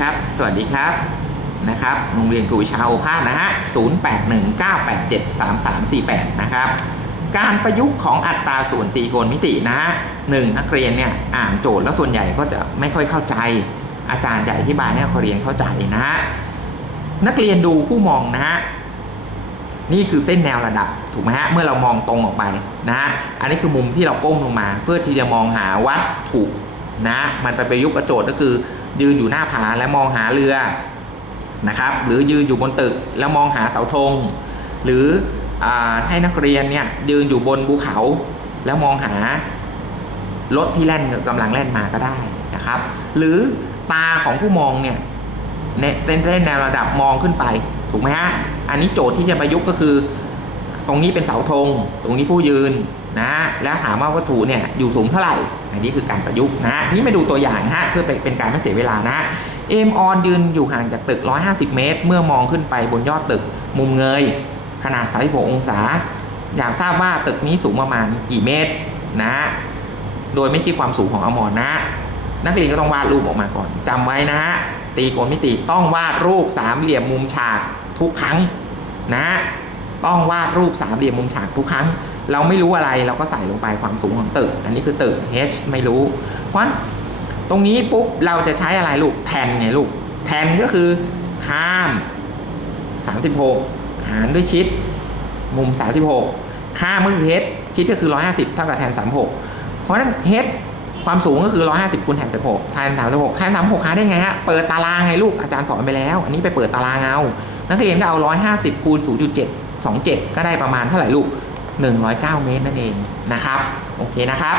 ครับ สวัสดีครับนะครับโรงเรียนกรุวิชาโอภาสนะฮะ 0819873348 นะครับ การประยุกต์ของอัตราส่วนตีโกณมิตินะฮะหนึ่งนักเรียนเนี่ยอ่านโจทย์แล้วส่วนใหญ่ก็จะไม่ค่อยเข้าใจ อาจารย์จะอธิบายให้นักเรียนเข้าใจนะฮะ นักเรียนดูผู้มองนะฮะ นี่คือเส้นแนวระดับถูกไหมฮะ เมื่อเรามองตรงออกไปนะฮะ อันนี้คือมุมที่เราก้มลงมา เพื่อที่จะมองหาวัตถุ นะมันไปประยุกต์กับโจทย์ก็คือ ยืนอยู่หน้าผาและมองหาเรือนะครับหรือยืนอยู่บนตึกแล้วมองหาเสาธง หรืออให้นักเรียนเนี่ยยืนอยู่บนภูเขา แล้วมองหารถที่แล่นกำลังแล่นมาก็ได้นะครับ หรือตาของผู้มองเนี่ยเนเส้นเส้นแนวระดับมองขึ้นไปถูกไหมฮะอันนี้โจทย์ที่จะประยุกต์ก็คือ ตรงนี้เป็นเสาธง ตรงนี้ผู้ยืน นะ แล้วถามว่าวัตถุเนี่ยอยู่สูงเท่าไหร่ อันนี้คือการประยุกต์นะนี่มาดูตัวอย่างนะฮะเพื่อเป็นการไม่เสียเวลานะเอมออนยืนอยู่ห่างจากตึก 150 เมตร เมื่อมองขึ้นไปบนยอดตึกมุมเงย ขนาด36องศา อยากทราบว่าตึกนี้สูงประมาณกี่เมตรนะโดยไม่คิดความสูงของอมรนะ นักเรียนก็ต้องวาดรูปออกมาก่อนจำไว้นะฮะตีโกณมิติต้องวาดรูปสามเหลี่ยมมุมฉากทุกครั้งนะ ต้องวาดรูปสามเหลี่ยมมุมฉากทุกครั้ง เราไม่รู้อะไรเราก็ใส่ลงไปความสูงของตึก อันนี้คือตึก h ไม่รู้ เพราะตรงนี้ปุ๊บเราจะใช้อะไรลูกแทนไงลูกแทนก็คือข้าม 36 หารด้วยชิด มุม 36 ข้ามก็คือ h ชิดก็คือ 150เท่ากับแทน 36 เพราะฉะนั้น h ความสูงก็คือ 150คูณแทน16แทน36แทน36หาได้ไงฮะ เปิดตารางไงลูกอาจารย์สอนไปแล้ว อันนี้ไปเปิดตารางเอา นักเรียนก็เอา 150คูณ0.727 ก็ได้ประมาณเท่าไหร่ลูก 109 เมตรนั่นเองนะครับ โอเคนะครับ